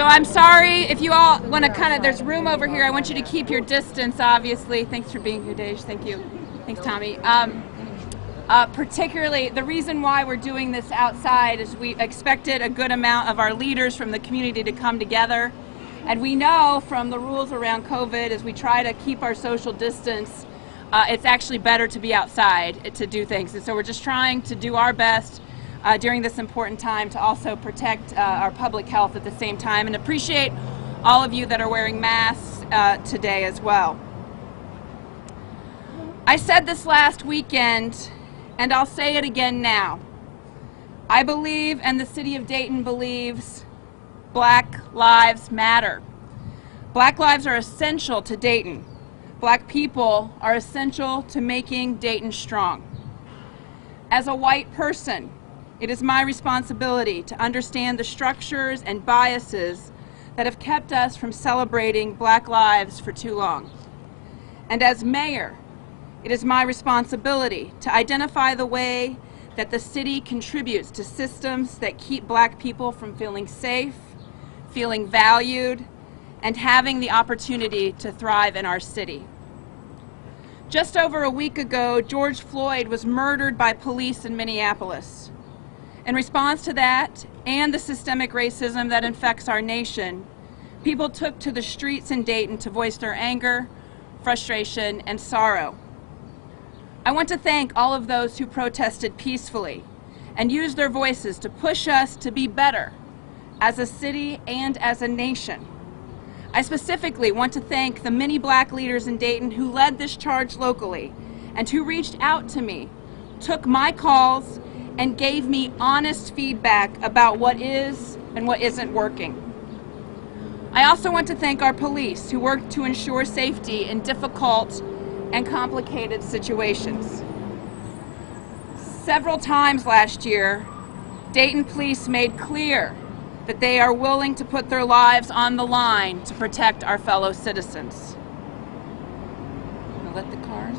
So I'm sorry if you all want to there's room over here. I want you to keep your distance, obviously. Thanks for being here, Dej. Thank you. Thanks, Tommy. Particularly, the reason why we're doing this outside is we expected a good amount of our leaders from the community to come together. And we know from the rules around COVID, as we try to keep our social distance, it's actually better to be outside to do things. And so we're just trying to do our best during this important time to also protect our public health at the same time, and appreciate all of you that are wearing masks today as well. I said this last weekend, and I'll say it again now. I believe, and the city of Dayton believes, Black lives matter. Black lives are essential to Dayton. Black people are essential to making Dayton strong. As a white person, it is my responsibility to understand the structures and biases that have kept us from celebrating Black lives for too long. And as mayor, it is my responsibility to identify the way that the city contributes to systems that keep Black people from feeling safe, feeling valued, and having the opportunity to thrive in our city. Just over a week ago, George Floyd was murdered by police in Minneapolis. In response to that and the systemic racism that infects our nation, people took to the streets in Dayton to voice their anger, frustration, and sorrow. I want to thank all of those who protested peacefully and used their voices to push us to be better as a city and as a nation. I specifically want to thank the many Black leaders in Dayton who led this charge locally and who reached out to me, took my calls, and gave me honest feedback about what is and what isn't working. I also want to thank our police who worked to ensure safety in difficult and complicated situations. Several times last year, Dayton police made clear that they are willing to put their lives on the line to protect our fellow citizens. Let the cars.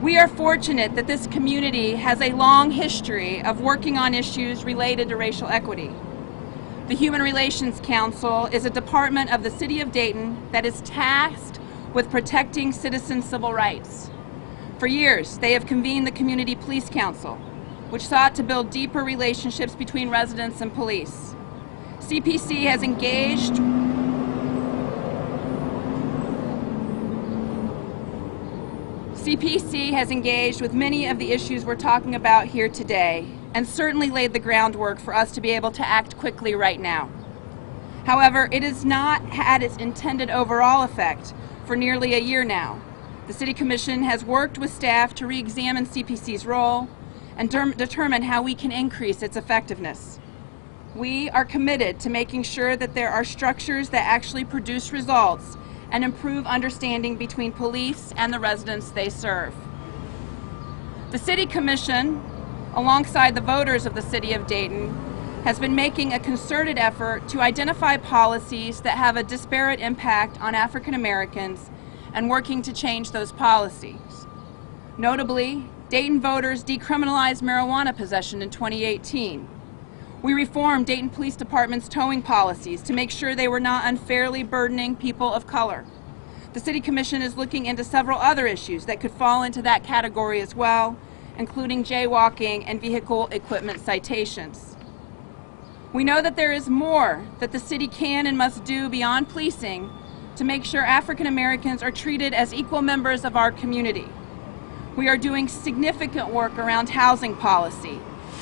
We are fortunate that this community has a long history of working on issues related to racial equity. The Human Relations Council is a department of the City of Dayton that is tasked with protecting citizen civil rights. For years, they have convened the Community Police Council, which sought to build deeper relationships between residents and police. CPC has engaged with many of the issues we're talking about here today, and certainly laid the groundwork for us to be able to act quickly right now. However, it has not had its intended overall effect for nearly a year now. The City Commission has worked with staff to re-examine CPC's role and determine how we can increase its effectiveness. We are committed to making sure that there are structures that actually produce results and improve understanding between police and the residents they serve. The City Commission, alongside the voters of the City of Dayton, has been making a concerted effort to identify policies that have a disparate impact on African Americans and working to change those policies. Notably, Dayton voters decriminalized marijuana possession in 2018. We reformed Dayton Police Department's towing policies to make sure they were not unfairly burdening people of color. The City Commission is looking into several other issues that could fall into that category as well, including jaywalking and vehicle equipment citations. We know that there is more that the city can and must do beyond policing to make sure African Americans are treated as equal members of our community. We are doing significant work around housing policy,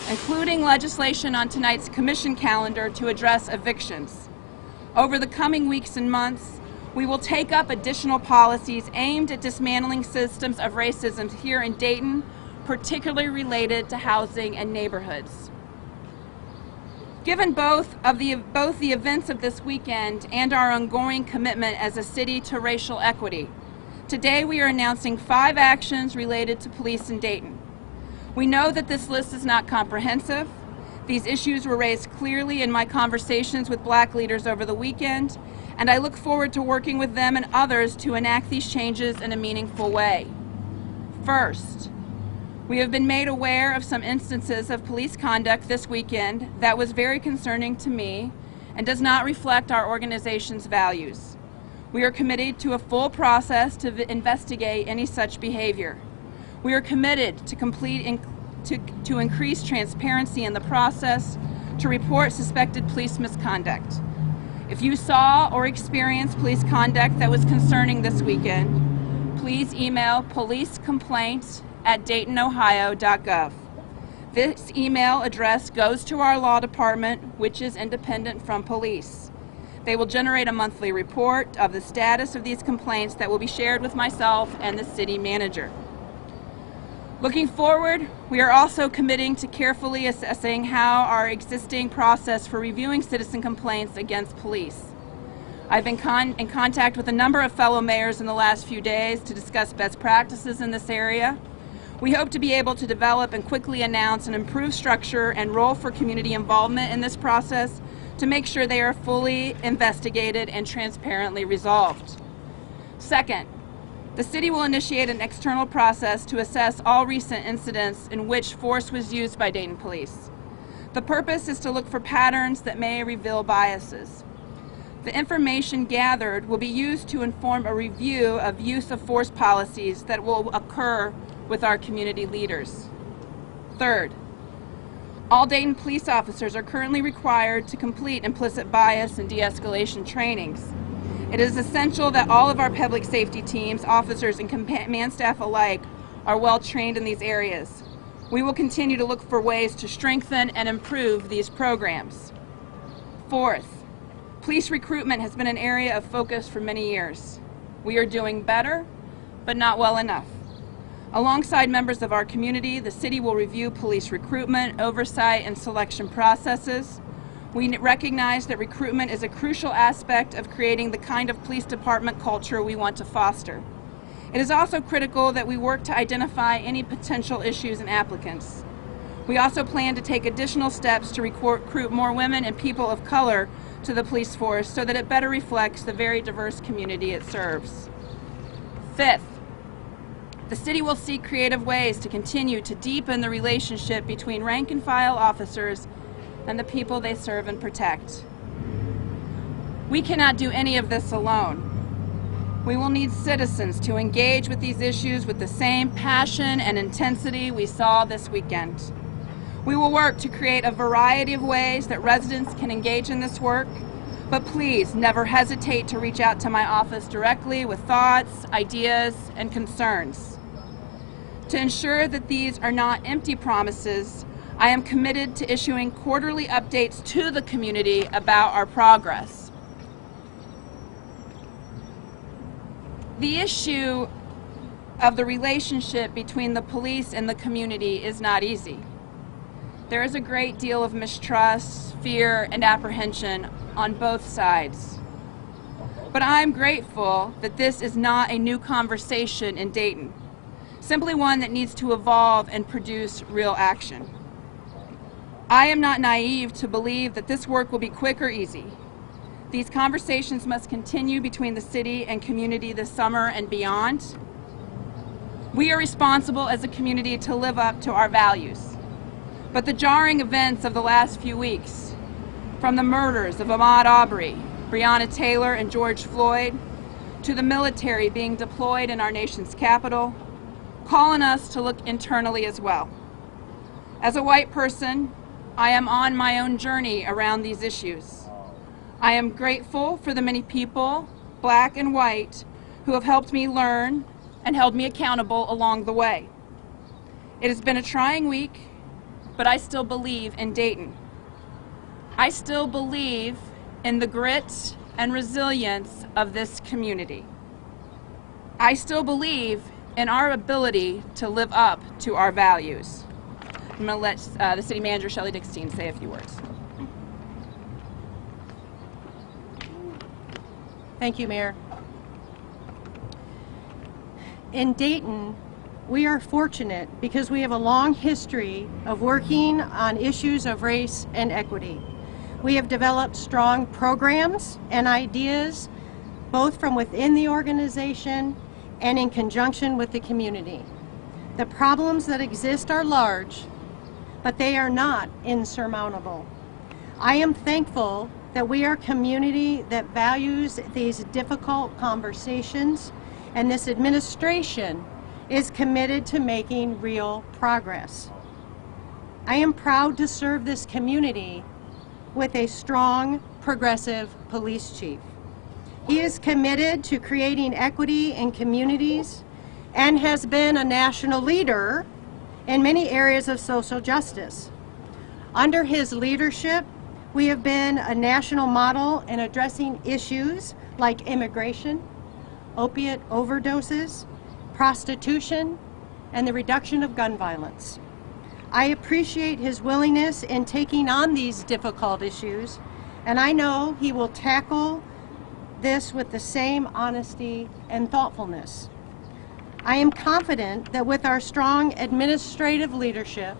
including legislation on tonight's commission calendar to address evictions. Over the coming weeks and months, we will take up additional policies aimed at dismantling systems of racism here in Dayton, particularly related to housing and neighborhoods. Given both the events of this weekend and our ongoing commitment as a city to racial equity, today we are announcing 5 actions related to police in Dayton. We know that this list is not comprehensive. These issues were raised clearly in my conversations with Black leaders over the weekend, and I look forward to working with them and others to enact these changes in a meaningful way. First, we have been made aware of some instances of police conduct this weekend that was very concerning to me and does not reflect our organization's values. We are committed to a full process to investigate any such behavior. We are committed to increase transparency in the process, to report suspected police misconduct. If you saw or experienced police conduct that was concerning this weekend, please email policecomplaints@daytonohio.gov. This email address goes to our law department, which is independent from police. They will generate a monthly report of the status of these complaints that will be shared with myself and the city manager. Looking forward, we are also committing to carefully assessing how our existing process for reviewing citizen complaints against police. I've been in contact with a number of fellow mayors in the last few days to discuss best practices in this area. We hope to be able to develop and quickly announce an improved structure and role for community involvement in this process to make sure they are fully investigated and transparently resolved. Second, the city will initiate an external process to assess all recent incidents in which force was used by Dayton Police. The purpose is to look for patterns that may reveal biases. The information gathered will be used to inform a review of use of force policies that will occur with our community leaders. Third, all Dayton police officers are currently required to complete implicit bias and de-escalation trainings. It is essential that all of our public safety teams, officers, and command staff alike are well trained in these areas. We will continue to look for ways to strengthen and improve these programs. Fourth, police recruitment has been an area of focus for many years. We are doing better, but not well enough. Alongside members of our community, the city will review police recruitment, oversight, and selection processes. We recognize that recruitment is a crucial aspect of creating the kind of police department culture we want to foster. It is also critical that we work to identify any potential issues in applicants. We also plan to take additional steps to recruit more women and people of color to the police force so that it better reflects the very diverse community it serves. Fifth, the city will seek creative ways to continue to deepen the relationship between rank and file officers and the people they serve and protect. We cannot do any of this alone. We will need citizens to engage with these issues with the same passion and intensity we saw this weekend. We will work to create a variety of ways that residents can engage in this work, but please never hesitate to reach out to my office directly with thoughts, ideas, and concerns. To ensure that these are not empty promises, I am committed to issuing quarterly updates to the community about our progress. The issue of the relationship between the police and the community is not easy. There is a great deal of mistrust, fear, and apprehension on both sides. But I'm grateful that this is not a new conversation in Dayton, simply one that needs to evolve and produce real action. I am not naive to believe that this work will be quick or easy. These conversations must continue between the city and community this summer and beyond. We are responsible as a community to live up to our values. But the jarring events of the last few weeks, from the murders of Ahmaud Arbery, Breonna Taylor, and George Floyd, to the military being deployed in our nation's capital, call on us to look internally as well. As a white person, I am on my own journey around these issues. I am grateful for the many people, black and white, who have helped me learn and held me accountable along the way. It has been a trying week, but I still believe in Dayton. I still believe in the grit and resilience of this community. I still believe in our ability to live up to our values. I'm going to let the city manager, Shelley Dickstein, say a few words. Thank you, Mayor. In Dayton, we are fortunate because we have a long history of working on issues of race and equity. We have developed strong programs and ideas, both from within the organization and in conjunction with the community. The problems that exist are large, but they are not insurmountable. I am thankful that we are a community that values these difficult conversations, and this administration is committed to making real progress. I am proud to serve this community with a strong, progressive police chief. He is committed to creating equity in communities and has been a national leader in many areas of social justice. Under his leadership, we have been a national model in addressing issues like immigration, opiate overdoses, prostitution, and the reduction of gun violence. I appreciate his willingness in taking on these difficult issues, and I know he will tackle this with the same honesty and thoughtfulness. I am confident that with our strong administrative leadership,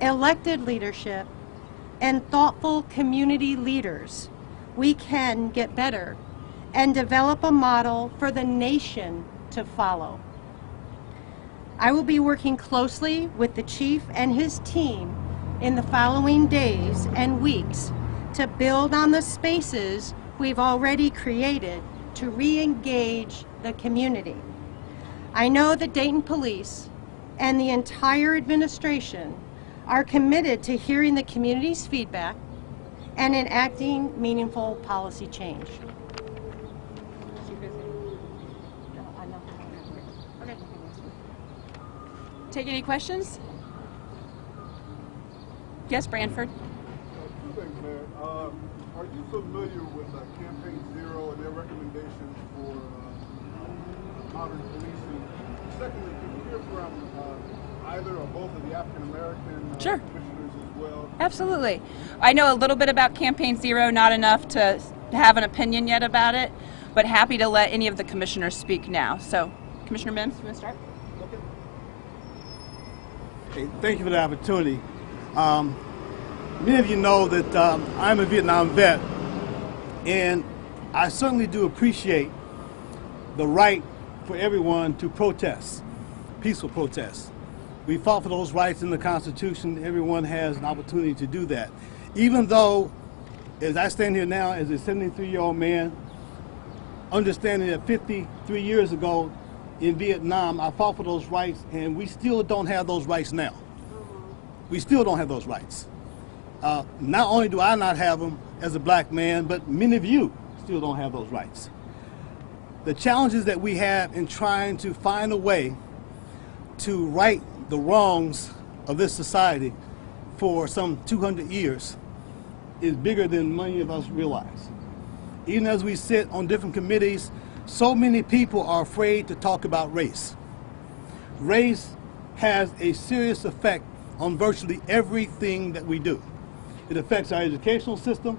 elected leadership, and thoughtful community leaders, we can get better and develop a model for the nation to follow. I will be working closely with the chief and his team in the following days and weeks to build on the spaces we've already created to re-engage the community. I know that Dayton Police and the entire administration are committed to hearing the community's feedback and enacting meaningful policy change. Take any questions? Yes, Branford. Two things, Mayor. Are you familiar with Campaign Zero and their recommendations for modern policing? Secondly, can you hear from either or both of the African American Sure. commissioners as well? Absolutely. I know a little bit about Campaign Zero, not enough to have an opinion yet about it, but happy to let any of the commissioners speak now. So, Commissioner Mims, you want to start? Hey, thank you for the opportunity. Many of you know that I'm a Vietnam vet, and I certainly do appreciate the right for everyone to protest, peaceful protests. We fought for those rights in the Constitution. Everyone has an opportunity to do that. Even though, as I stand here now as a 73-year-old man, understanding that 53 years ago in Vietnam, I fought for those rights, and we still don't have those rights now. We still don't have those rights. Not only do I not have them as a black man, but many of you still don't have those rights. The challenges that we have in trying to find a way to right the wrongs of this society for some 200 years is bigger than many of us realize. Even as we sit on different committees, so many people are afraid to talk about race. Race has a serious effect on virtually everything that we do. It affects our educational system,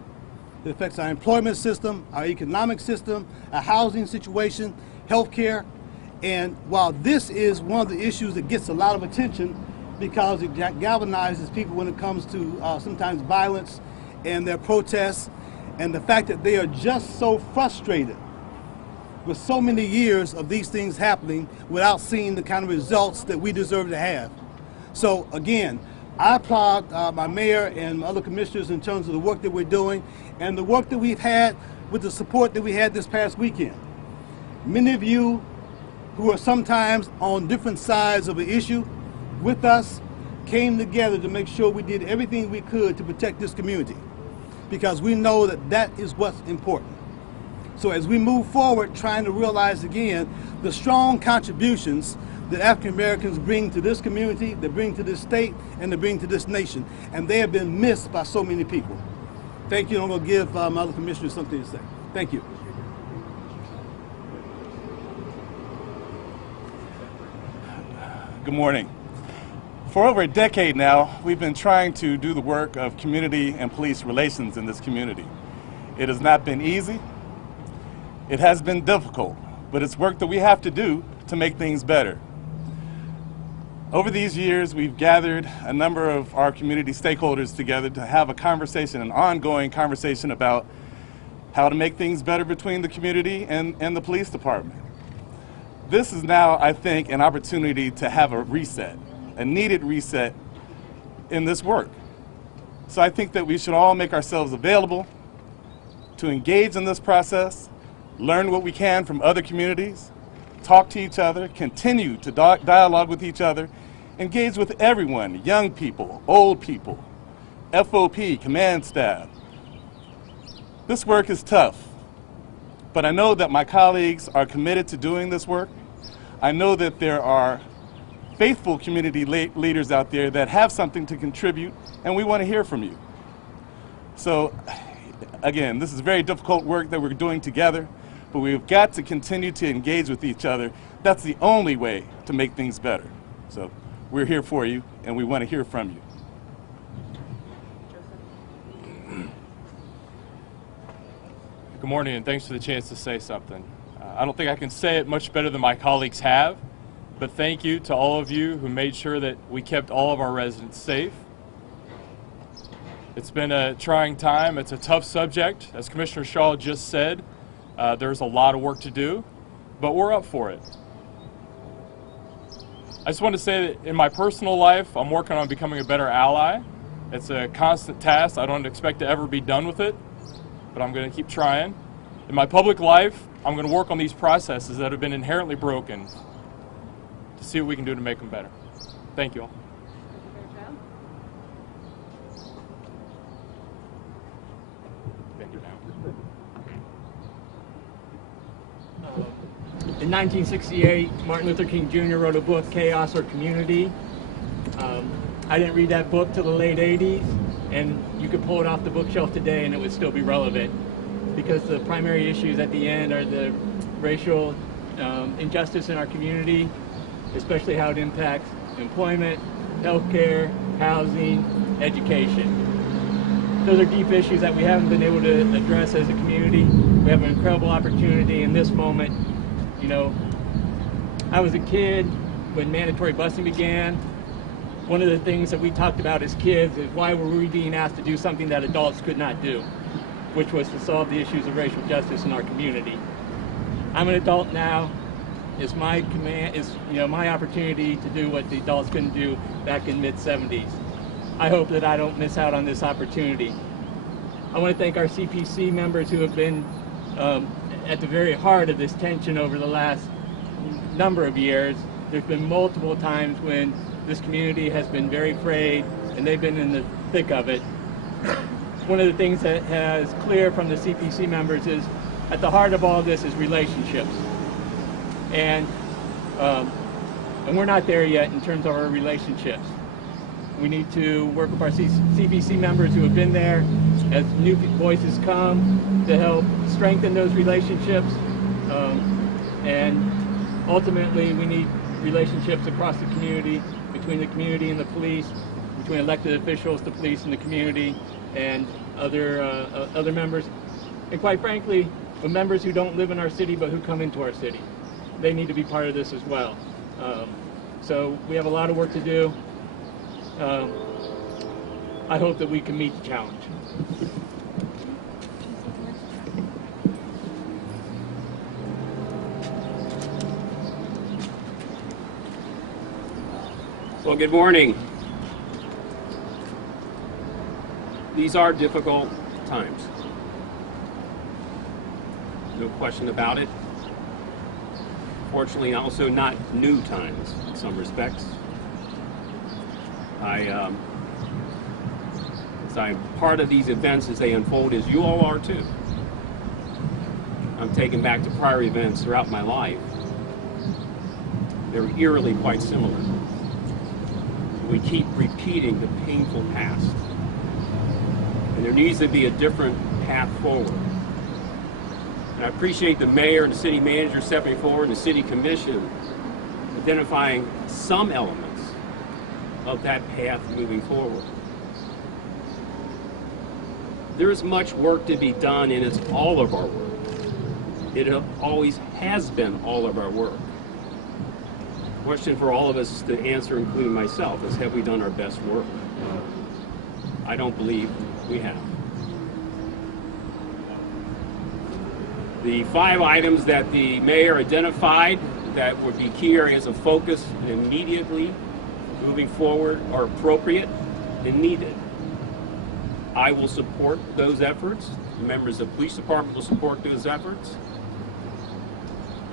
it affects our employment system, our economic system, our housing situation, healthcare. And while this is one of the issues that gets a lot of attention because it galvanizes people when it comes to sometimes violence and their protests, and the fact that they are just so frustrated with so many years of these things happening without seeing the kind of results that we deserve to have. So again, I applaud my mayor and my other commissioners in terms of the work that we're doing and the work that we've had with the support that we had this past weekend. Many of you who are sometimes on different sides of an issue with us came together to make sure we did everything we could to protect this community, because we know that that is what's important. So as we move forward, trying to realize again the strong contributions that African Americans bring to this community, they bring to this state, and they bring to this nation, and they have been missed by so many people. Thank you, and I'm going to give my other commissioners something to say. Thank you. Good morning. For over a decade now, we've been trying to do the work of community and police relations in this community. It has not been easy. It has been difficult, but it's work that we have to do to make things better. Over these years, we've gathered a number of our community stakeholders together to have a conversation, an ongoing conversation about how to make things better between the community and the police department. This is now, I think, an opportunity to have a reset, a needed reset in this work. So I think that we should all make ourselves available to engage in this process, learn what we can from other communities, talk to each other, continue to dialogue with each other, engage with everyone, young people, old people, FOP, command staff. This work is tough, but I know that my colleagues are committed to doing this work. I know that there are faithful community leaders out there that have something to contribute, and we want to hear from you. So, again, this is very difficult work that we're doing together, but we've got to continue to engage with each other. That's the only way to make things better. So we're here for you, and we want to hear from you. Good morning, and thanks for the chance to say something. I don't think I can say it much better than my colleagues have, but thank you to all of you who made sure that we kept all of our residents safe. It's been a trying time. It's a tough subject. As Commissioner Shaw just said, there's a lot of work to do, but we're up for it. I just want to say that in my personal life, I'm working on becoming a better ally. It's a constant task. I don't expect to ever be done with it, but I'm going to keep trying. In my public life, I'm going to work on these processes that have been inherently broken to see what we can do to make them better. Thank you all. In 1968, Martin Luther King Jr. wrote a book, Chaos or Community. I didn't read that book till the late 80s, and you could pull it off the bookshelf today and it would still be relevant, because the primary issues at the end are the racial injustice in our community, especially how it impacts employment, healthcare, housing, education. Those are deep issues that we haven't been able to address as a community. We have an incredible opportunity in this moment. You know, I was a kid when mandatory busing began. One of the things that we talked about as kids is why were we being asked to do something that adults could not do, which was to solve the issues of racial justice in our community. I'm an adult now. It's my my opportunity to do what the adults couldn't do back in mid-70s. I hope that I don't miss out on this opportunity. I want to thank our CPC members who have been at the very heart of this tension over the last number of years. There's been multiple times when this community has been very frayed, and they've been in the thick of it. One of the things that has clear from the CPC members is at the heart of all this is relationships. And we're not there yet in terms of our relationships. We need to work with our CPC members who have been there as new voices come to help strengthen those relationships. And ultimately, we need relationships across the community, between the community and the police, between elected officials, the police, and the community, and other members. And quite frankly, the members who don't live in our city but who come into our city. They need to be part of this as well. So we have a lot of work to do. I hope that we can meet the challenge. Well, good morning. These are difficult times. No question about it. Fortunately, also not new times in some respects. As I'm part of these events as they unfold, as you all are too. I'm taken back to prior events throughout my life. They're eerily quite similar. We keep repeating the painful past. And there needs to be a different path forward. And I appreciate the mayor and the city manager stepping forward and the city commission identifying some elements of that path moving forward. There is much work to be done, and it's all of our work. It always has been all of our work. Question for all of us to answer, including myself, is have we done our best work? I don't believe we have. The 5 items that the mayor identified that would be key areas of focus immediately moving forward are appropriate and needed. I will support those efforts. Members of the police department will support those efforts.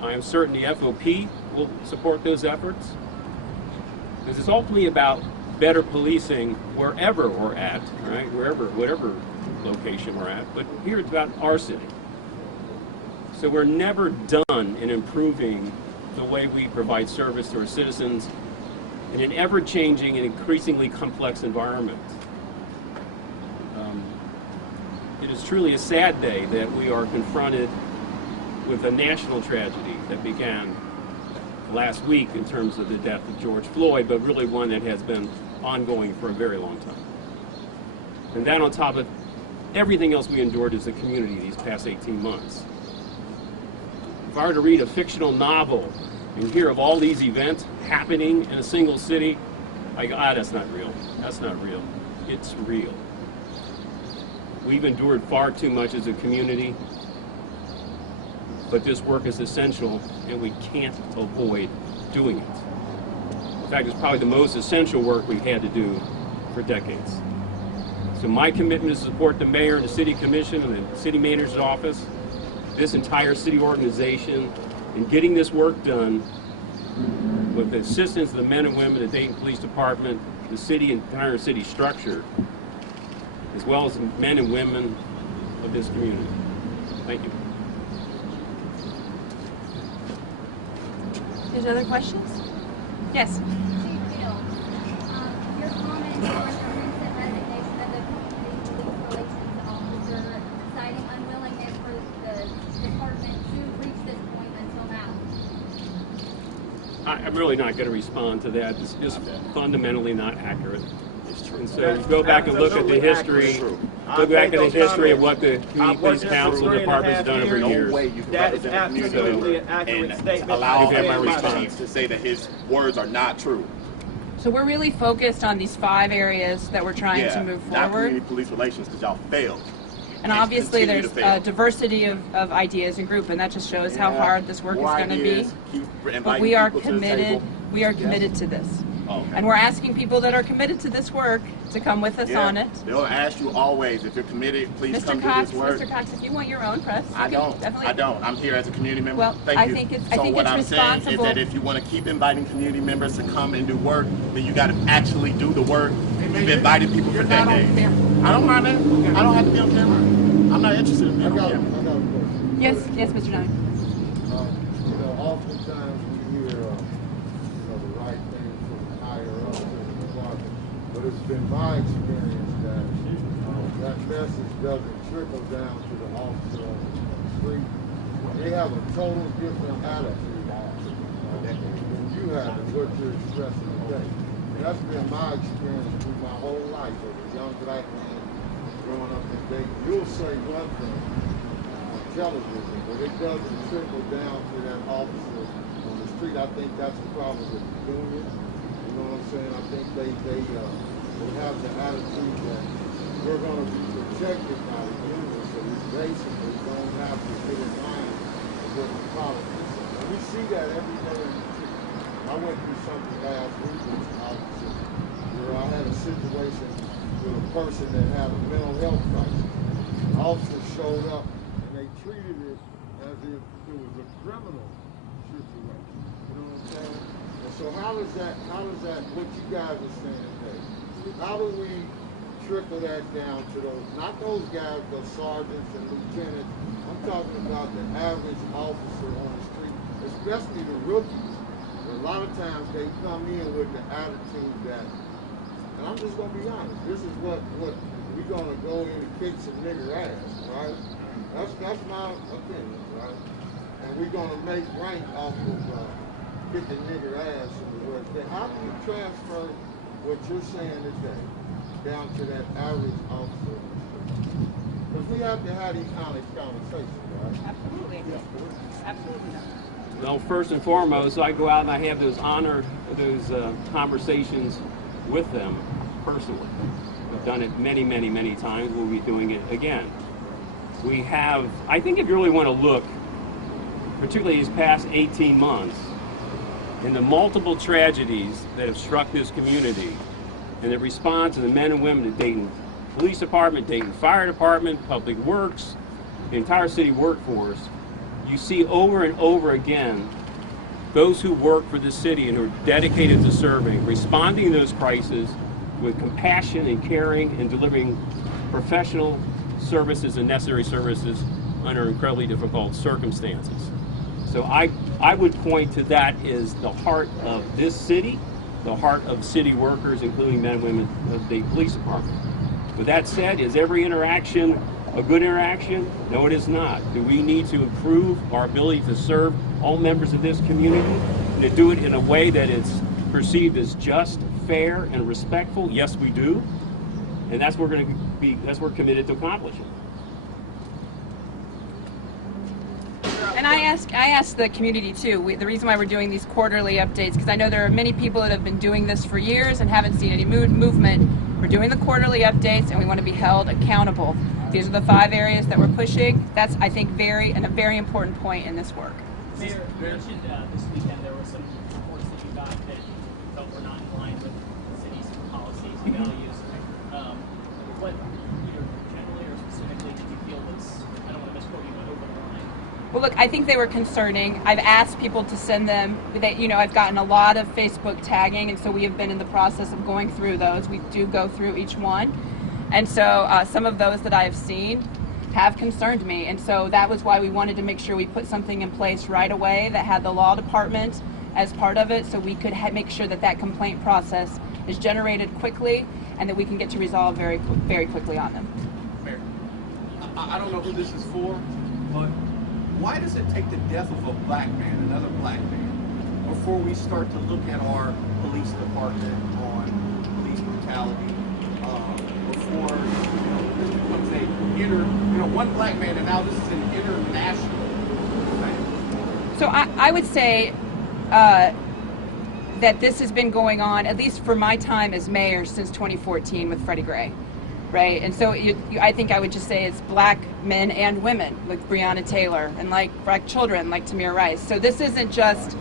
I am certain the FOP will support those efforts. Because it's ultimately about better policing wherever we're at, right? Whatever location we're at. But here it's about our city. So we're never done in improving the way we provide service to our citizens in an ever-changing and increasingly complex environment. It is truly a sad day that we are confronted with a national tragedy that began last week in terms of the death of George Floyd, but really one that has been ongoing for a very long time. And that on top of everything else we endured as a community these past 18 months. If I were to read a fictional novel and hear of all these events happening in a single city, I go, that's not real. That's not real. It's real. We've endured far too much as a community, but this work is essential and we can't avoid doing it. In fact, it's probably the most essential work we've had to do for decades. So my commitment is to support the mayor and the city commission and the city manager's office, this entire city organization, in getting this work done with the assistance of the men and women of the Dayton Police Department, the city and entire city structure, as well as the men and women of this community. Thank you. There's other questions? Yes. Chief Bill, your comment on the recent resignation of the police relations officer, citing unwillingness for the department to reach this point until now. I'm really not going to respond to that. It's just fundamentally not accurate. And so you go back and look at the history, look back at the history of what the Community Police Council Department has done over years. That is absolutely an accurate statement. Allow my response to say that his words are not true. So we're really focused on these 5 areas that we're trying to move Not forward. community police relations, because y'all failed. And obviously continue there's to fail. a diversity of ideas and group, and that just shows how hard this work is going to be. But we are committed. We are committed to this. Okay. And we're asking people that are committed to this work to come with us on it. They'll ask you always, if you're committed, please come do this work. Mr. Cox, if you want your own press, I don't. definitely. I don't. I'm here as a community member. Well, Thank I you. think it's so what I'm saying is responsible. that if you want to keep inviting community members to come and do work, then you got to actually do the work. You've invited people for decades. I don't mind that. I don't have to be on camera. I'm not interested in being on camera. Yes, Mr. Nye. Oftentimes we hear, the right thing from higher up in the department, but it's been my experience that that message doesn't trickle down to the officer on the street. They have a total different attitude than you have and what you're expressing today. And that's been my experience through my whole life as a young black man growing up in Dayton. You'll say one thing on television, but it doesn't trickle down to that officer on the street. I think that's the problem with the union. You know what I'm saying? I think they have the attitude that we're going to be protected by the union, so we basically don't have to get in line with the politics. And we see that every day in the street. I went through something last week with an officer where I had a situation with a person that had a mental health crisis. The officer showed up and they treated it as if it was a criminal situation. You know what I'm saying? And so how does that, what you guys are saying today, how do we trickle that down to those, not those guys, but sergeants and lieutenants? I'm talking about the average officer on the street, especially the rookies. A lot of times they come in with the attitude that, and I'm just gonna be honest, this is what we're gonna go in and kick some nigger ass, right? That's my opinion, right? And we're gonna make rank off of kicking nigger ass in the worst day. How do you transfer what you're saying today down to that average officer? Because we have to have these kind of conversations, right? Absolutely. Yeah. Absolutely not. Well, first and foremost, I go out and I have those conversations with them personally. I've done it many, many, many times. We'll be doing it again. We have, I think if you really want to look, particularly these past 18 months, in the multiple tragedies that have struck this community and the response of the men and women of Dayton Police Department, Dayton Fire Department, Public Works, the entire city workforce, you see over and over again those who work for the city and who are dedicated to serving, responding to those crises with compassion and caring and delivering professional services and necessary services under incredibly difficult circumstances. So I would point to that as the heart of this city, the heart of city workers, including men and women of the police department. With that said, is every interaction a good interaction? No, it is not. Do we need to improve our ability to serve all members of this community and to do it in a way that is perceived as just, fair, and respectful? Yes, we do. And that's what we're committed to accomplishing. And I asked the community too. The reason why we're doing these quarterly updates, because I know there are many people that have been doing this for years and haven't seen any movement. We're doing the quarterly updates, and we want to be held accountable. These are the 5 areas that we're pushing. That's, I think, a very important point in this work. Mayor, you mentioned this weekend there were some reports that you got that you felt were not in line with the city's policies and values. What, either generally or specifically, did you feel was, I don't want to misquote you, but over the line? Well, look, I think they were concerning. I've asked people to send them. I've gotten a lot of Facebook tagging, and so we have been in the process of going through those. We do go through each one. And so some of those that I have seen have concerned me. And so that was why we wanted to make sure we put something in place right away that had the law department as part of it, so we could make sure that that complaint process is generated quickly and that we can get to resolve very, very quickly on them. Mayor, I don't know who this is for, but why does it take the death of a black man, another black man, before we start to look at our police department on police brutality? Before this becomes one black man, and now this is an international thing. So I would say that this has been going on, at least for my time as mayor, since 2014 with Freddie Gray, right? And so I think I would just say it's black men and women, like Breonna Taylor, and like black children, like Tamir Rice. So this isn't just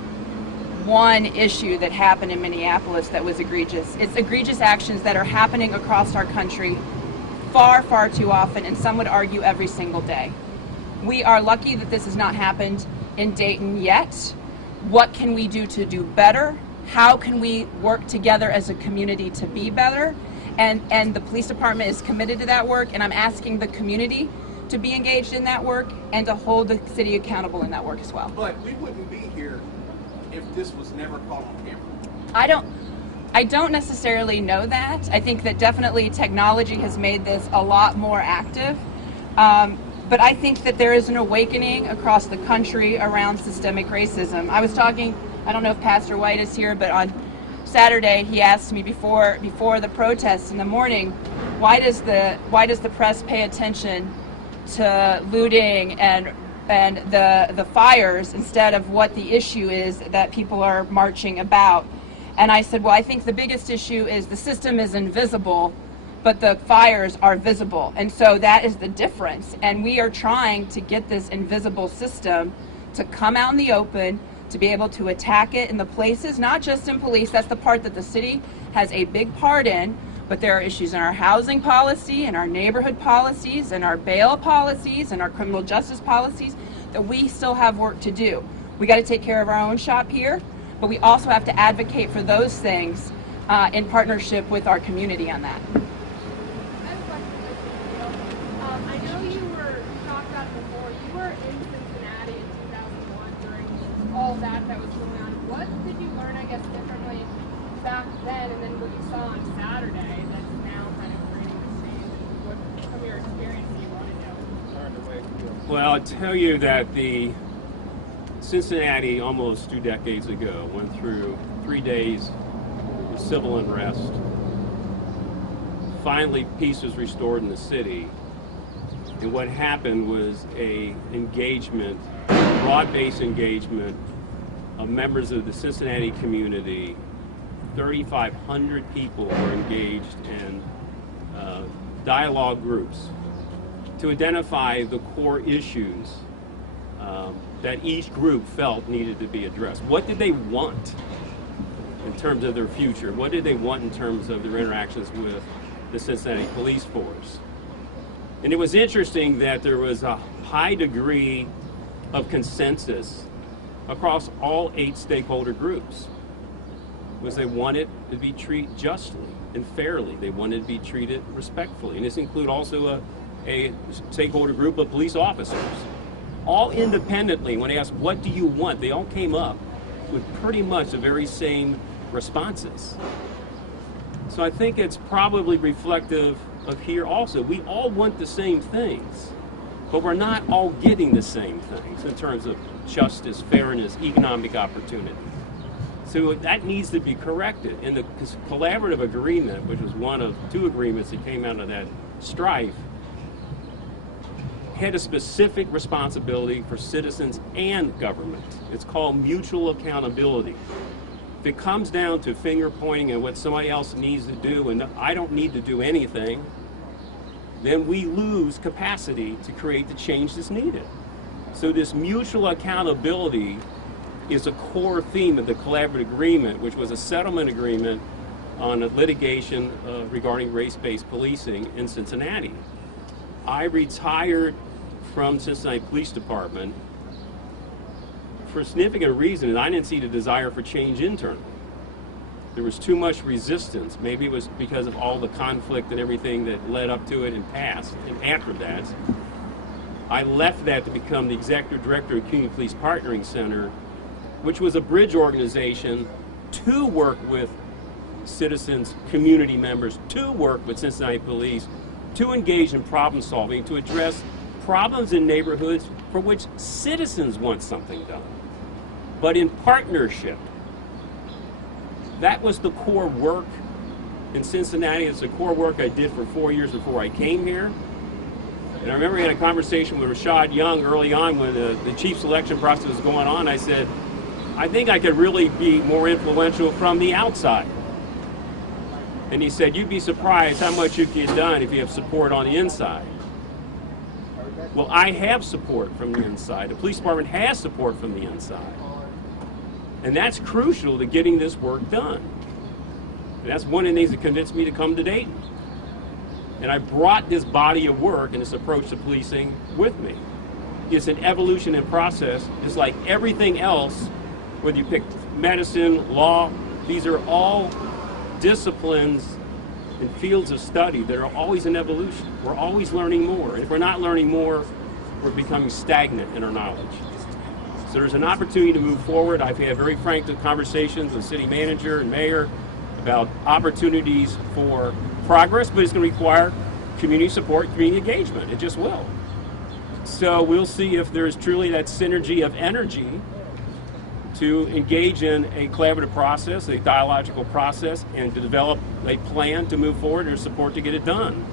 one issue that happened in Minneapolis that was egregious. It's egregious actions that are happening across our country far, far too often, and some would argue every single day. We are lucky that this has not happened in Dayton yet. What can we do to do better? How can we work together as a community to be better? And the police department is committed to that work, and I'm asking the community to be engaged in that work and to hold the city accountable in that work as well. But we wouldn't be here if this was never caught on camera. I don't necessarily know that. I think that definitely technology has made this a lot more active. But I think that there is an awakening across the country around systemic racism. I was talking, I don't know if Pastor White is here, but on Saturday he asked me before the protests in the morning, why does the press pay attention to looting and the fires instead of what the issue is that people are marching about? And I said, well, I think the biggest issue is the system is invisible, but the fires are visible. And so that is the difference. And we are trying to get this invisible system to come out in the open, to be able to attack it in the places, not just in police. That's the part that the city has a big part in, but there are issues in our housing policy, in our neighborhood policies, in our bail policies, in our criminal justice policies, that we still have work to do. We got to take care of our own shop here, but we also have to advocate for those things in partnership with our community on that. I have a question for you. I know you talked about it before. You were in Cincinnati in 2001 during all that was going on. What did you learn, I guess, differently back then, and then what you saw on Saturday that's now kind of creating this change? What from your experience do you want to know? Well, I'll tell you that the Cincinnati, almost 2 decades ago, went through 3 days of civil unrest. Finally, peace was restored in the city, and what happened was a engagement, broad-based engagement of members of the Cincinnati community. 3,500 people were engaged in dialogue groups to identify the core issues that each group felt needed to be addressed. What did they want in terms of their future? What did they want in terms of their interactions with the Cincinnati Police Force. And it was interesting that there was a high degree of consensus across all 8 stakeholder groups, was they wanted to be treated justly and fairly. They wanted to be treated respectfully. And this include also a stakeholder group of police officers. All independently, when asked, what do you want? They all came up with pretty much the very same responses. So I think it's probably reflective of here also. We all want the same things, but we're not all getting the same things in terms of justice, fairness, economic opportunity. So that needs to be corrected. And the collaborative agreement, which was one of 2 agreements that came out of that strife, had a specific responsibility for citizens and government. It's called mutual accountability. If it comes down to finger pointing and what somebody else needs to do and I don't need to do anything, then we lose capacity to create the change that's needed. So this mutual accountability is a core theme of the collaborative agreement, which was a settlement agreement on a litigation regarding race-based policing in Cincinnati. I retired from Cincinnati Police Department for a significant reason, and I didn't see the desire for change internally. There was too much resistance. Maybe it was because of all the conflict and everything that led up to it and passed. And after that, I left that to become the executive director of Community Police Partnering Center, which was a bridge organization to work with citizens, community members, to work with Cincinnati Police, to engage in problem solving, to address problems in neighborhoods for which citizens want something done, but in partnership. That was the core work in Cincinnati. It's the core work I did for 4 years before I came here. And I remember I had a conversation with Rashad Young early on when the chief selection process was going on. I said, I think I could really be more influential from the outside. And he said, you'd be surprised how much you can get done if you have support on the inside. Well, I have support from the inside. The police department has support from the inside. And that's crucial to getting this work done. And that's one of the things that convinced me to come to Dayton. And I brought this body of work and this approach to policing with me. It's an evolution and process, just like everything else, whether you pick medicine, law, these are all disciplines and fields of study that are always in evolution. We're always learning more. And if we're not learning more, we're becoming stagnant in our knowledge. So there's an opportunity to move forward. I've had very frank conversations with city manager and mayor about opportunities for progress, but it's going to require community support, community engagement. It just will. So we'll see if there's truly that synergy of energy to engage in a collaborative process, a dialogical process, and to develop a plan to move forward and support to get it done.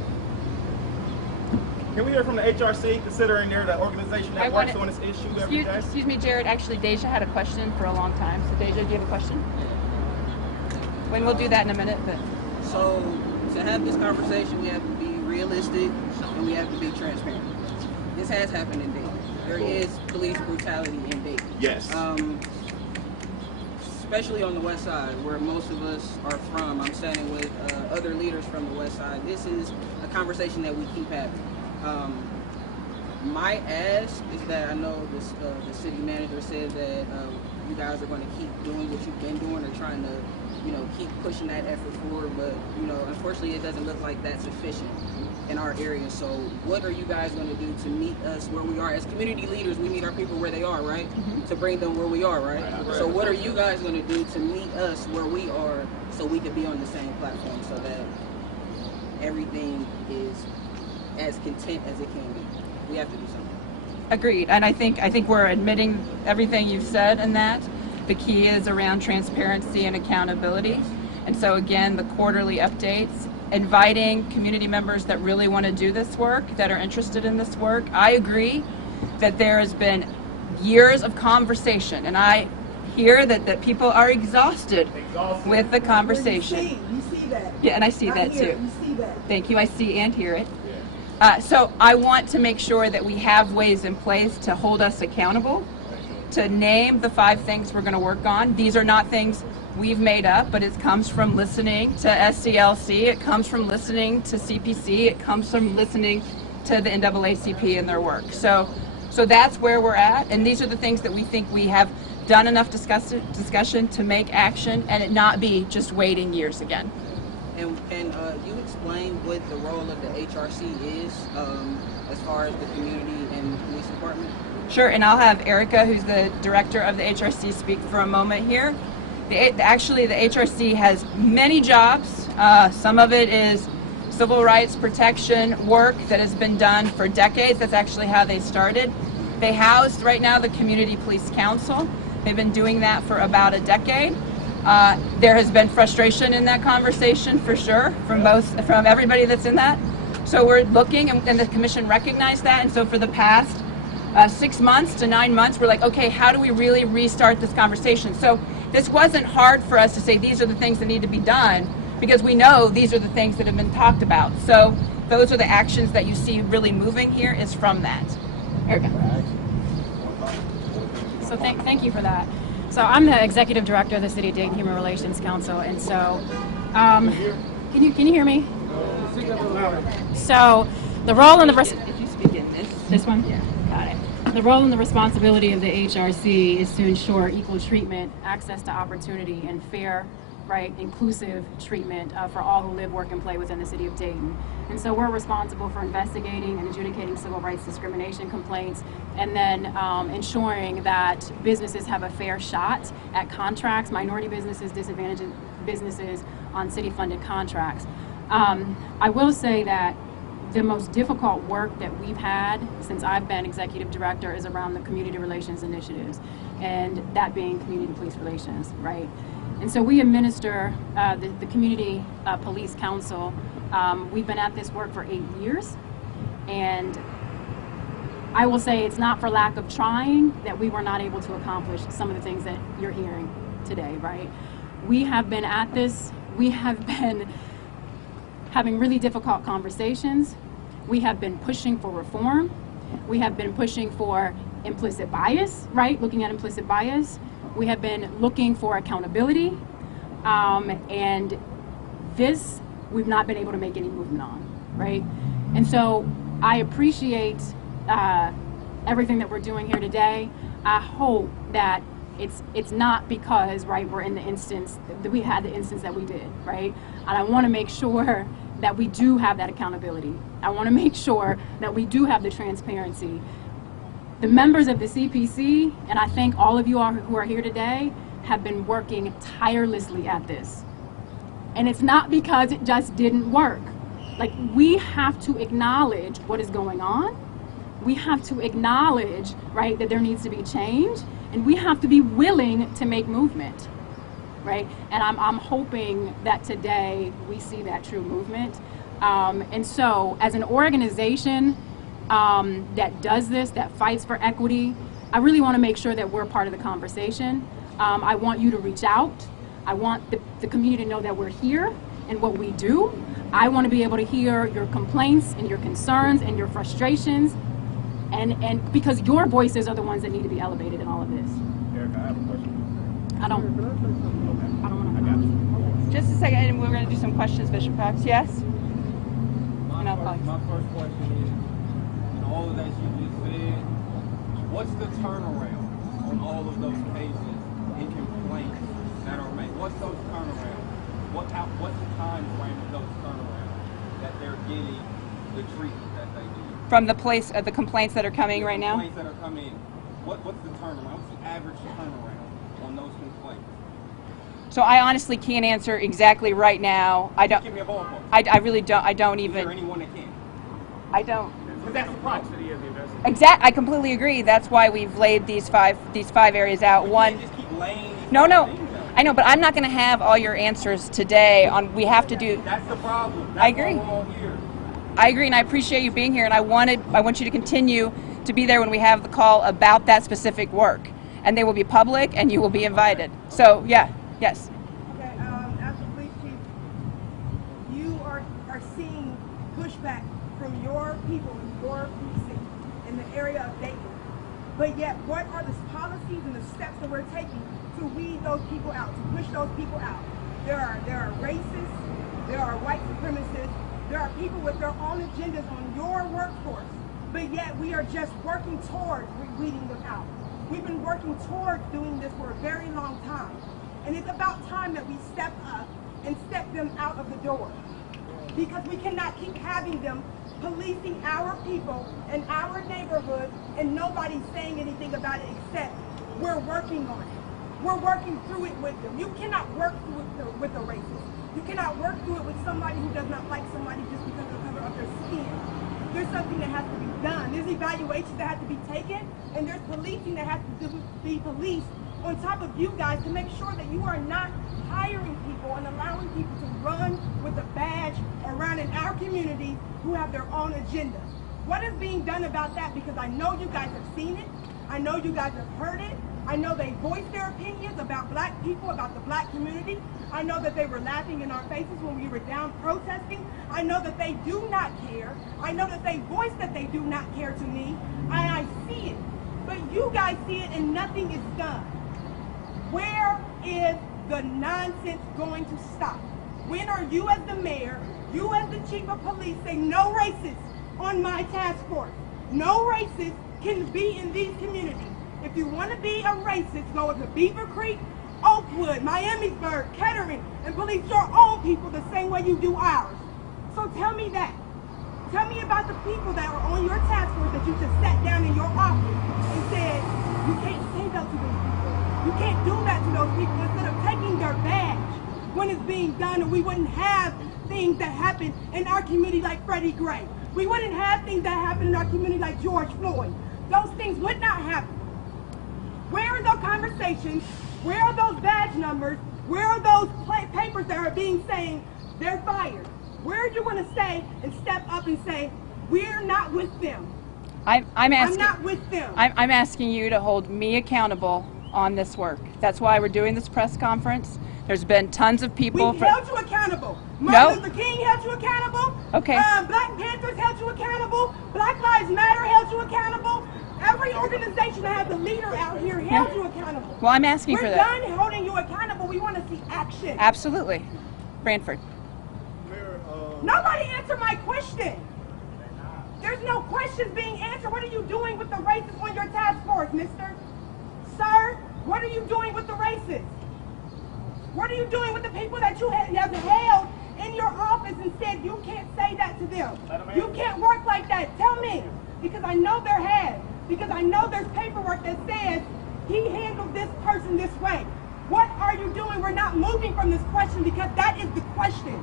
Can we hear from the HRC, considering they're the organization that works on this issue every day? Excuse me, Jared. Actually, Deja had a question for a long time. So, Deja, do you have a question? When we'll do that in a minute. But. So, to have this conversation, we have to be realistic and we have to be transparent. This has happened in Dayton. There is police brutality in Dayton. Yes. Especially on the west side, where most of us are from. I'm standing with other leaders from the west side. This is a conversation that we keep having. My ask is that I know this, the city manager said that you guys are going to keep doing what you've been doing or trying to, you know, keep pushing that effort forward. But, you know, unfortunately, it doesn't look like that's sufficient in our area. So what are you guys going to do to meet us where we are? As community leaders, we meet our people where they are, right? Mm-hmm. To bring them where we are, right? So what are you guys going to do to meet us where we are so we could be on the same platform so that everything is as content as it can be? We have to do something. Agreed. And I think we're admitting everything you've said in that. The key is around transparency and accountability. And so again, the quarterly updates, inviting community members that really want to do this work, that are interested in this work. I agree that there has been years of conversation, and I hear that people are exhausted with the conversation. You see that. Yeah, and I see that too. You see that. Thank you. I see and hear it. So I want to make sure that we have ways in place to hold us accountable to name the 5 things we're going to work on. These are not things we've made up, but it comes from listening to SCLC, it comes from listening to CPC, it comes from listening to the NAACP and their work. So that's where we're at, and these are the things that we think we have done enough discussion to make action and it not be just waiting years again. And you explain what the role of the HRC is as far as the community and the police department? Sure, and I'll have Erica, who's the director of the HRC, speak for a moment here. Actually, the HRC has many jobs. Some of it is civil rights protection work that has been done for decades. That's actually how they started. They housed right now the Community Police Council. They've been doing that for about a decade. There has been frustration in that conversation for sure from everybody that's in that. So we're looking, and the commission recognized that, and so for the past 6 months to 9 months, we're like, okay, how do we really restart this conversation? So this wasn't hard for us to say these are the things that need to be done, because we know these are the things that have been talked about. So those are the actions that you see really moving here is from that. Erica. So thank you for that. So I'm the executive director of the City of Dayton Human Relations Council, and so can you hear me? So the role and the if you speak in this one, yeah, got it. The role and the responsibility of the HRC is to ensure equal treatment, access to opportunity, and fair, right, inclusive treatment for all who live, work, and play within the City of Dayton. And so we're responsible for investigating and adjudicating civil rights discrimination complaints, and then ensuring that businesses have a fair shot at contracts, minority businesses, disadvantaged businesses on city-funded contracts. I will say that the most difficult work that we've had since I've been executive director is around the community relations initiatives, and that being community police relations, right? And so we administer the Community Police Council. We've been at this work for 8 years, and I will say it's not for lack of trying that we were not able to accomplish some of the things that you're hearing today, right? We have been at this, we have been having really difficult conversations. We have been pushing for reform. We have been pushing for implicit bias, right? Looking at implicit bias. We have been looking for accountability. And this, we've not been able to make any movement on, right? And so I appreciate everything that we're doing here today. I hope that it's not because, right, we're in the instance that we had the instance that we did, right? And I want to make sure that we do have that accountability. I want to make sure that we do have the transparency. The members of the CPC, and I thank all of you all who are here today, have been working tirelessly at this. And it's not because it just didn't work. Like, we have to acknowledge what is going on. We have to acknowledge, right, that there needs to be change, and we have to be willing to make movement, right? And I'm hoping that today we see that true movement. And so as an organization that does this, that fights for equity, I really want to make sure that we're part of the conversation. I want you to reach out. I want the community to know that we're here and what we do. I want to be able to hear your complaints and your concerns and your frustrations, and because your voices are the ones that need to be elevated in all of this. Erica, I have a question. I don't want to. Just a second, and we're going to do some questions, Bishop Cox. Yes? My first question is, in all of that you just said, what's the turnaround on all of those cases and complaints that are made? What's those turnarounds? What's the time frame of those turnarounds that they're getting the treatment that they need? From the complaints that are coming right now? Complaints that are coming, what's the turnaround? What's the average turnaround on those complaints? So I honestly can't answer exactly right now. I don't. Give me a ballpark. I really don't. I don't even. Is there anyone that can? I don't. Because that's the complexity of the investigation. Exact. I completely agree. That's why we've laid these five areas out. One. Just keep laying these No. things out. I know, but I'm not going to have all your answers today. We have to do. That's the problem. I agree. That's why we're all here. I agree, and I appreciate you being here. And I want you to continue to be there when we have the call about that specific work, and they will be public, and you will be invited. So yeah, yes. Okay, as a police chief, you are seeing pushback from your people in your precinct in the area of Dayton But yet, what are the policies and the steps that we're taking to weed those people out, to push those people out? There are racists, there are white supremacists, there are people with their own agendas on your workforce, but yet we are just working towards weeding them out. We've been working towards doing this for a very long time, and it's about time that we step up and step them out of the door, because we cannot keep having them policing our people and our neighborhoods and nobody's saying anything about it except we're working on it. We're working through it with them. You cannot work through it with a racist. You cannot work through it with somebody who does not like somebody just because of the color of their skin. There's something that has to be done. There's evaluations that have to be taken, and there's policing that has to be policed on top of you guys to make sure that you are not hiring people and allowing people to run with a badge around in our community who have their own agenda. What is being done about that? Because I know you guys have seen it. I know you guys have heard it. I know they voiced their opinions about black people, about the black community. I know that they were laughing in our faces when we were down protesting. I know that they do not care. I know that they voiced that they do not care to me. I see it. But you guys see it and nothing is done. Where is the nonsense going to stop? When are you as the mayor, you as the chief of police say no racists on my task force? No racists can be in these communities. If you want to be a racist, go to Beaver Creek, Oakwood, Miamisburg, Kettering, and police your own people the same way you do ours. So tell me that. Tell me about the people that are on your task force that you just sat down in your office and said, you can't say that to those people. You can't do that to those people instead of taking their badge when it's being done, or we wouldn't have things that happen in our community like Freddie Gray. We wouldn't have things that happen in our community like George Floyd. Those things would not happen. Where are those conversations? Where are those badge numbers? Where are those papers that are being saying they're fired? Where are you going to say and step up and say, we're not with them? I'm not with them. I'm asking you to hold me accountable on this work. That's why we're doing this press conference. There's been tons of people. We held you accountable. Martin Luther King held you accountable. Okay. Black Panthers held you accountable. Black Lives Matter held you accountable. Every organization that has a leader out here held you accountable. Well, I'm asking for that. We're done holding you accountable. We want to see action. Absolutely. Branford. Nobody answered my question. There's no questions being answered. What are you doing with the racists on your task force, mister? Sir, what are you doing with the racists? What are you doing with the people that you have held in your office and said you can't say that to them? You can't work like that. Tell me. Because I know there has. Because I know there's paperwork that says he handled this person this way. What are you doing? We're not moving from this question because that is the question.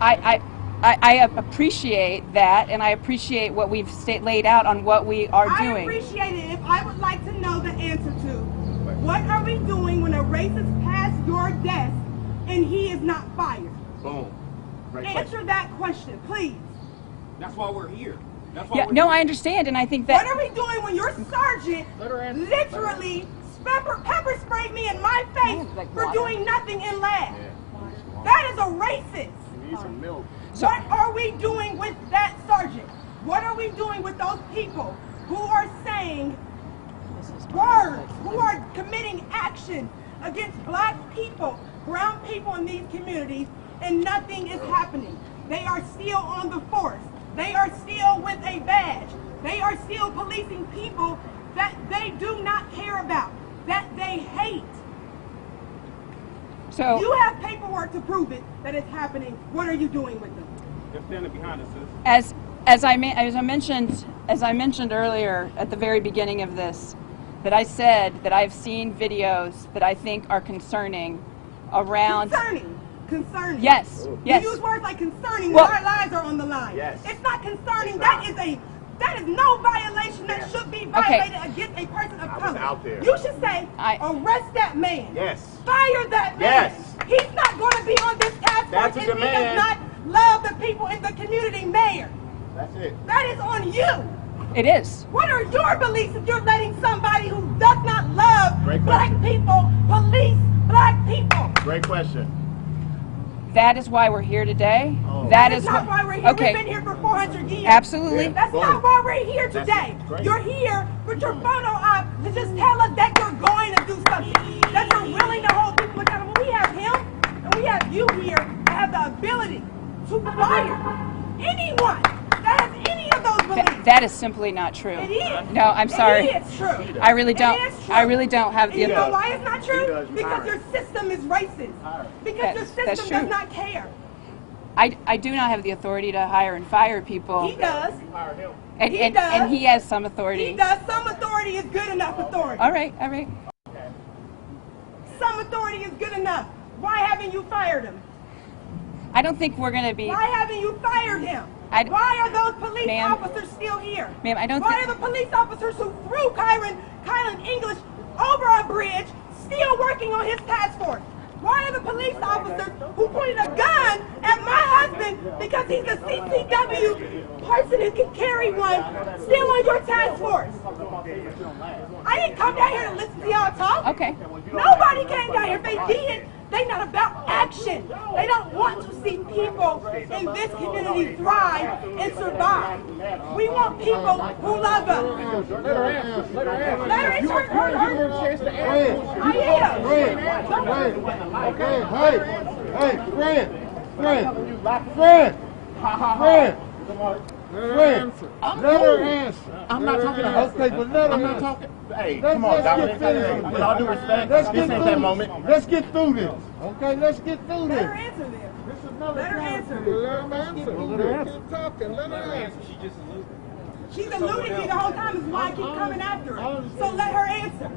I appreciate that, and I appreciate what we've laid out on what we are doing. I appreciate it. If I would like to know the answer to, what are we doing when a racist passed your desk and he is not fired? Boom. Great Answer question. that question, please. That's why we're here. I understand, and I think that. What are we doing when your sergeant literally pepper sprayed me in my face for doing nothing in lab? That is a racist. You need some milk. What are we doing with that sergeant? What are we doing with those people who are saying words, who are committing action against black people, brown people in these communities, and nothing is happening? They are still on the force. They are still with a badge. They are still policing people that they do not care about, that they hate. So you have paperwork to prove it that it's happening. What are you doing with them? They're standing behind us. As I mentioned earlier at the very beginning of this, that I said that I've seen videos that I think are concerning around. Concerning. Yes. Yes. You use words like concerning when our lives are on the line. Yes. It's not concerning. That is no violation that should be violated against a person of color. Out there. You should say, arrest that man. Yes. Fire that man. Yes. He's not going to be on this task force if he does not love the people in the community, mayor. That's it. That is on you. It is. What are your beliefs if you're letting somebody who does not love black people police black people? Great question. That is why we're here today. Oh. That is is not why we're here. Okay. We've been here for 400 years. Absolutely. That's not why we're here today. You're here with your photo op to just tell us that you're going to do something, that you're willing to hold people accountable. We have him and we have you here that have the ability to fire anyone that has any of those beliefs. That is simply not true. It is. No, I'm sorry. It is true. I really don't. It is true. I really don't have And the. you know why it's not true? Because your system is racist. Because your system does not care. I do not have the authority to hire and fire people. He does. And He does. And he has some authority. He does. Some authority is good enough authority. All right, all right. Some authority is good enough. Why haven't you fired him? I don't think we're going to be. Why haven't you fired him? Why are those police officers still here? Ma'am, I don't Why are the police officers who threw Kylan English over a bridge still working on his task force? Why are the police officers who pointed a gun at my husband because he's a CCW person who can carry one still on your task force? I didn't come down here to listen to y'all talk. Okay. Nobody came down here. If they did, they're not about action. They don't want to see people in this community thrive and survive. We want people who love us. Let her answer. Let her answer. I am. Okay, hey, friend. Let her answer. I'm not talking to her. Okay, but let her I'm not answer. talking. Hey, come on, Dominic. With all due respect, this ain't that moment. Let's get through this. Okay, let's get through this. Let her answer then. Let her answer. Let her answer. Keep talking. Let her answer. She's eluding me the whole time, is why I keep coming after her. So let her answer.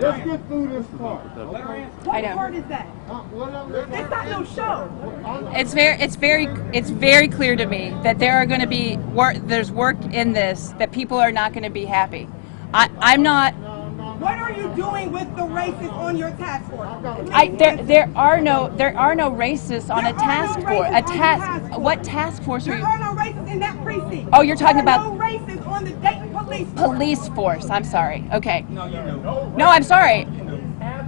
Let's get through this part. What part is that? It's not no show. It's very clear to me that there are going to be there's work in this that people are not going to be happy. I'm not. What are you doing with the racists on your task force? There are no racists on a task force. What task force are you? There are no racists in that precinct. Oh, you're talking about no racists on the Dayton police force. I'm sorry. Okay. No, I'm sorry.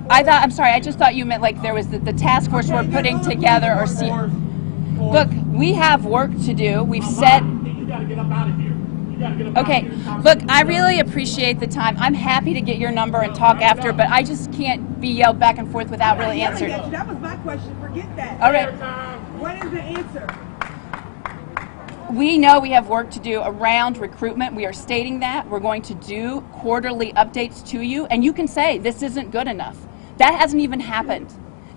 I'm sorry. I just thought you meant like there was the task force we're putting together or see. Look, we have work to do. We've set. You gotta get up out of here. Okay, look, I really appreciate the time. I'm happy to get your number and talk after, but I just can't be yelled back and forth without really answering. That was my question. Forget that. All right. What is the answer? We know we have work to do around recruitment. We are stating that. We're going to do quarterly updates to you, and you can say this isn't good enough. That hasn't even happened.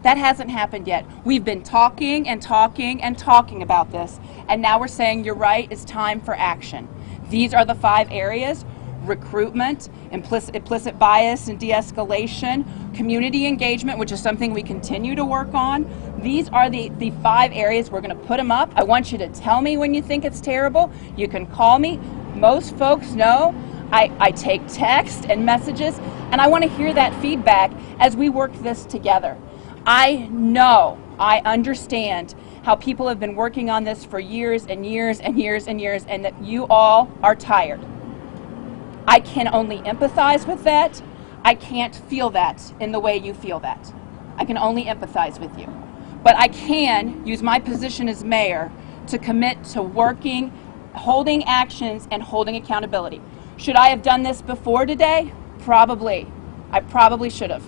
That hasn't happened yet. We've been talking and talking and talking about this, and now we're saying you're right, it's time for action. These are the 5 areas: recruitment, implicit bias and de-escalation, community engagement, which is something we continue to work on. These are the 5 areas. We're going to put them up. I want you to tell me when you think it's terrible. You can call me. Most folks know I take text and messages, and I want to hear that feedback as we work this together. I know, I understand how people have been working on this for years and years and years and years, and that you all are tired. I can only empathize with that. I can't feel that in the way you feel that. I can only empathize with you. But I can use my position as mayor to commit to working, holding actions, and holding accountability. Should I have done this before today? Probably. I probably should have.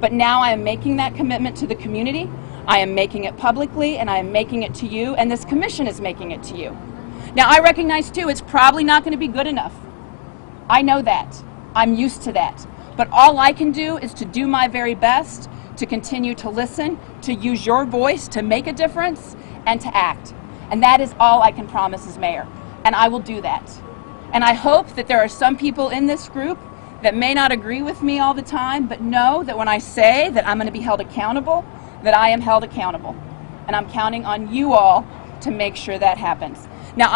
But now I am making that commitment to the community. I am making it publicly, and I am making it to you, and this commission is making it to you. Now, I recognize, too, it's probably not going to be good enough. I know that. I'm used to that. But all I can do is to do my very best, to continue to listen, to use your voice to make a difference, and to act. And that is all I can promise as mayor. And I will do that. And I hope that there are some people in this group that may not agree with me all the time, but know that when I say that I'm going to be held accountable, that I am held accountable. And I'm counting on you all to make sure that happens. Now,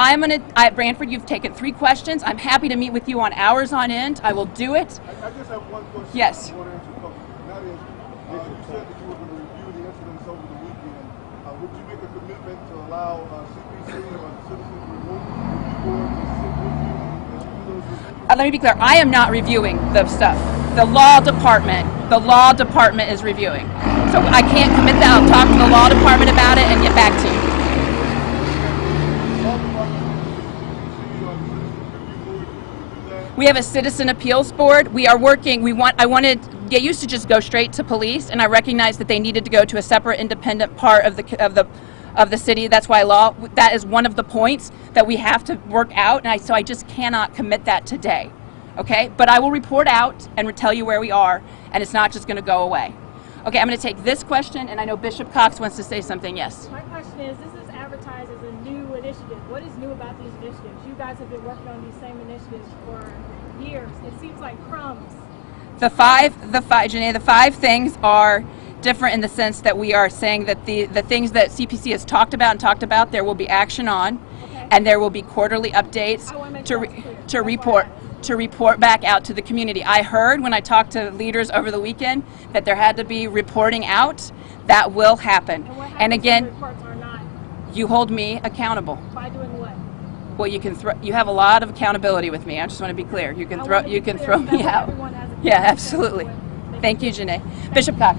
Branford, you've taken 3 questions. I'm happy to meet with you on hours on end. I will do it. I just have one question. Yes. I want to answer your question. That is, you said that you were going to review the incidents over the weekend. Would you make a commitment to allow CPC or the Citizens Review Board to sit with you as you do those reviews? Let me be clear. I am not reviewing the stuff. The law department is reviewing. So I can't commit that. I'll talk to the law department about it and get back to you. We have a citizen appeals board. We are working. I wanted they used to just go straight to police, and I recognized that they needed to go to a separate independent part of the city. That's why that is one of the points that we have to work out, and so I just cannot commit that today. Okay, but I will report out and tell you where we are, and it's not just going to go away. Okay, I'm going to take this question, and I know Bishop Cox wants to say something. Yes. My question is, this is advertised as a new initiative. What is new about these initiatives? You guys have been working on these same initiatives for years. It seems like crumbs. The five things are different in the sense that we are saying that the things that CPC has talked about, there will be action on, okay, and there will be quarterly updates to report back out to the community. I heard when I talked to leaders over the weekend that there had to be reporting out. That will happen. And again, reports are not? You hold me accountable. By doing what? Well, you have a lot of accountability with me. I just want to be clear. You can throw me out. Yeah, absolutely. Thank you, Janae. Bishop Cox.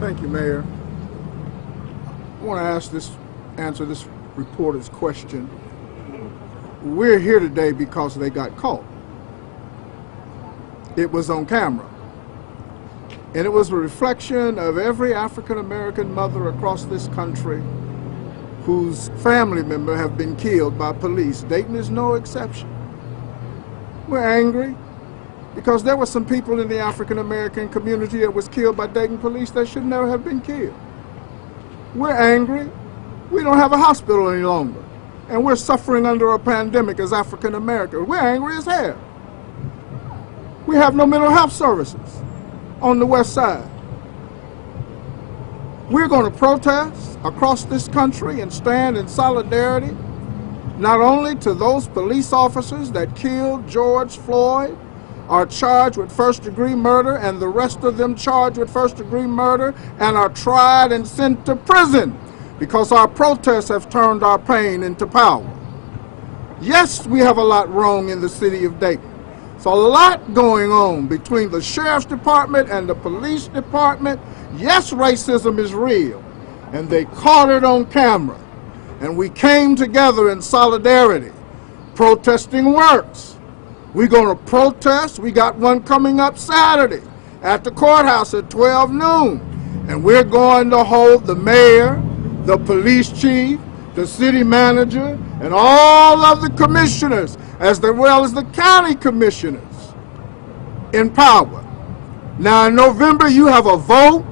Thank you, Mayor. I want to answer this reporter's question. We're here today because they got caught. It was on camera. And it was a reflection of every African-American mother across this country whose family member have been killed by police. Dayton is no exception. We're angry because there were some people in the African-American community that was killed by Dayton police that should never have been killed. We're angry. We don't have a hospital any longer. And we're suffering under a pandemic as African-Americans. We're angry as hell. We have no mental health services on the west side. We're going to protest across this country and stand in solidarity not only to those police officers that killed George Floyd, are charged with first-degree murder, and the rest of them charged with first-degree murder and are tried and sent to prison because our protests have turned our pain into power. Yes, we have a lot wrong in the city of Dayton. There's a lot going on between the sheriff's department and the police department. Yes, racism is real, and they caught it on camera. And we came together in solidarity. Protesting works. We're going to protest. We got one coming up Saturday at the courthouse at 12 noon. And we're going to hold the mayor, the police chief, the city manager, and all of the commissioners, as well as the county commissioners, in power. Now in November, you have a vote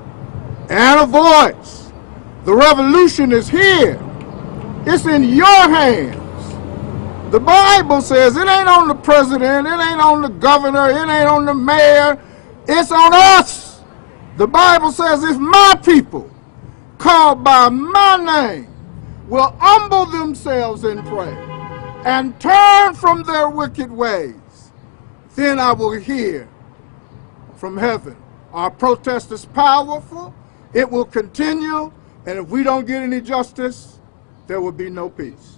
and a voice. The revolution is here. It's in your hands. The Bible says it ain't on the president, it ain't on the governor, it ain't on the mayor, it's on us. The Bible says if my people, called by my name, will humble themselves and pray and turn from their wicked ways, then I will hear from heaven. Our protest is powerful, it will continue, and if we don't get any justice, there will be no peace.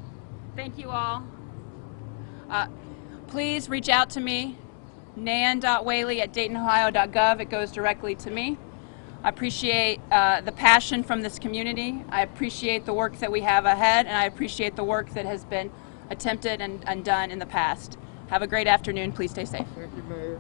Thank you all. Please reach out to me, nan.whaley@daytonohio.gov. It goes directly to me. I appreciate the passion from this community. I appreciate the work that we have ahead, and I appreciate the work that has been attempted and done in the past. Have a great afternoon. Please stay safe. Thank you, Mayor.